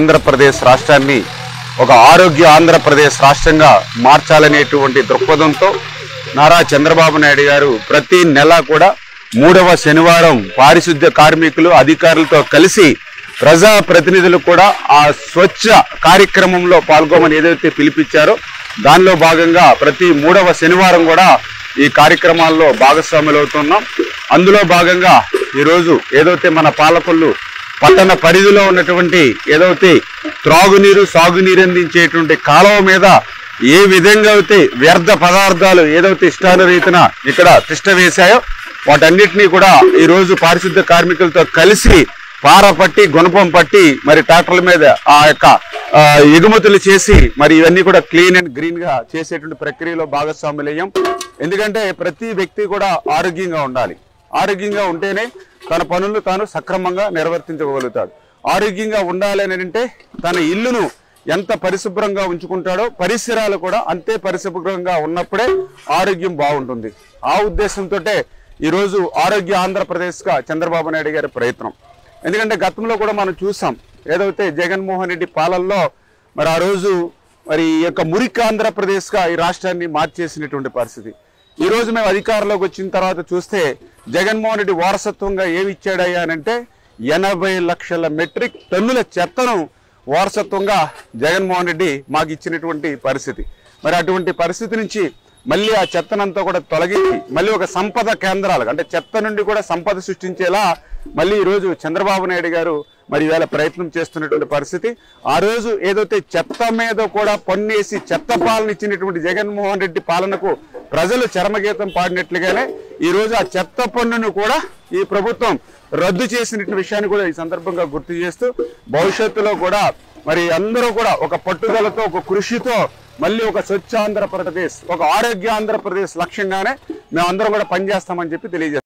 ఆంధ్రప్రదేశ్ రాష్ట్రాన్ని ఒక ఆరోగ్య ఆంధ్రప్రదేశ్ రాష్ట్రంగా మార్చాలనేటువంటి దృక్పథంతో నారా చంద్రబాబు నాయుడు గారు ప్రతి నెల కూడా 3వ శనివారం పారిశుద్ధ్య కార్మికులు అధికారులతో కలిసి ప్రజా ప్రతినిధులు కూడా ఆ స్వచ్ఛ కార్యక్రమంలో పాల్గొమని ఏదైతే పిలిపించారో దానిలో భాగంగా ప్రతి 3వ శనివారం కూడా ఈ కార్యక్రమాల్లో భాగస్వాములవుతున్నాం. అందులో భాగంగా ఈరోజు ఏదైతే మన పాలకొల్లు పట్టణ పరిధిలో ఉన్నటువంటి ఏదైతే త్రాగునీరు సాగునీరు అందించేటువంటి కాలువ మీద ఏ విధంగా అయితే వ్యర్థ పదార్థాలు ఏదైతే ఇష్టానురీతిన ఇక్కడ తిష్ట వేశాయో వాటన్నిటినీ కూడా ఈరోజు పారిశుద్ధ్య కార్మికులతో కలిసి పార పట్టి గుణపం పట్టి మరి ట్రాక్టర్ల మీద ఆ యొక్క ఎగుమతులు చేసి మరి ఇవన్నీ కూడా క్లీన్ అండ్ గ్రీన్ గా చేసేటువంటి ప్రక్రియలో భాగస్వాములయ్యాం. ఎందుకంటే ప్రతి వ్యక్తి కూడా ఆరోగ్యంగా ఉండాలి. ఆరోగ్యంగా ఉంటేనే తన పనులను తాను సక్రమంగా నిర్వర్తించగలుగుతాడు. ఆరోగ్యంగా ఉండాలి అని అంటే తన ఇల్లును ఎంత పరిశుభ్రంగా ఉంచుకుంటాడో పరిసరాలు కూడా అంతే పరిశుభ్రంగా ఉన్నప్పుడే ఆరోగ్యం బాగుంటుంది. ఆ ఉద్దేశంతో ఈరోజు ఆరోగ్య ఆంధ్రప్రదేశ్గా చంద్రబాబు నాయుడు గారి ప్రయత్నం. ఎందుకంటే గతంలో కూడా మనం చూసాం ఏదైతే జగన్మోహన్ రెడ్డి పాలనలో మరి ఆ రోజు మరి ఈ యొక్క మురికి ఆంధ్రప్రదేశ్గా ఈ రాష్ట్రాన్ని మార్చేసినటువంటి పరిస్థితి. ఈరోజు మేము అధికారంలోకి వచ్చిన తర్వాత చూస్తే జగన్మోహన్ రెడ్డి వారసత్వంగా ఏమి ఇచ్చాడయ్యా అంటే 80 లక్షల మెట్రిక్ టన్నుల చెత్తను వారసత్వంగా జగన్మోహన్ రెడ్డి మాకు ఇచ్చినటువంటి పరిస్థితి. మరి అటువంటి పరిస్థితి నుంచి మళ్ళీ ఆ చెత్తనంతా కూడా తొలగించి మళ్ళీ ఒక సంపద కేంద్రాలు అంటే చెత్త నుండి కూడా సంపద సృష్టించేలా మళ్ళీ ఈరోజు చంద్రబాబు నాయుడు గారు మరి ఈవేళ ప్రయత్నం చేస్తున్నటువంటి పరిస్థితి. ఆ రోజు ఏదైతే చెత్త మీద కూడా పన్నేసి చెత్త పాలన ఇచ్చినటువంటి జగన్మోహన్ రెడ్డి పాలనకు ప్రజలు చరమగీతం పాడినట్లుగానే ఈ రోజు ఆ చెత్త పన్నును కూడా ఈ ప్రభుత్వం రద్దు చేసినటువంటి విషయాన్ని కూడా ఈ సందర్భంగా గుర్తు చేస్తూ భవిష్యత్తులో కూడా మరి అందరూ కూడా ఒక పట్టుదలతో ఒక కృషితో మళ్ళీ ఒక స్వచ్ఛ ఆంధ్రప్రదేశ్, ఒక ఆరోగ్య ఆంధ్రప్రదేశ్ లక్ష్యంగానే మేమందరం కూడా పనిచేస్తామని చెప్పి తెలియజేస్తాం.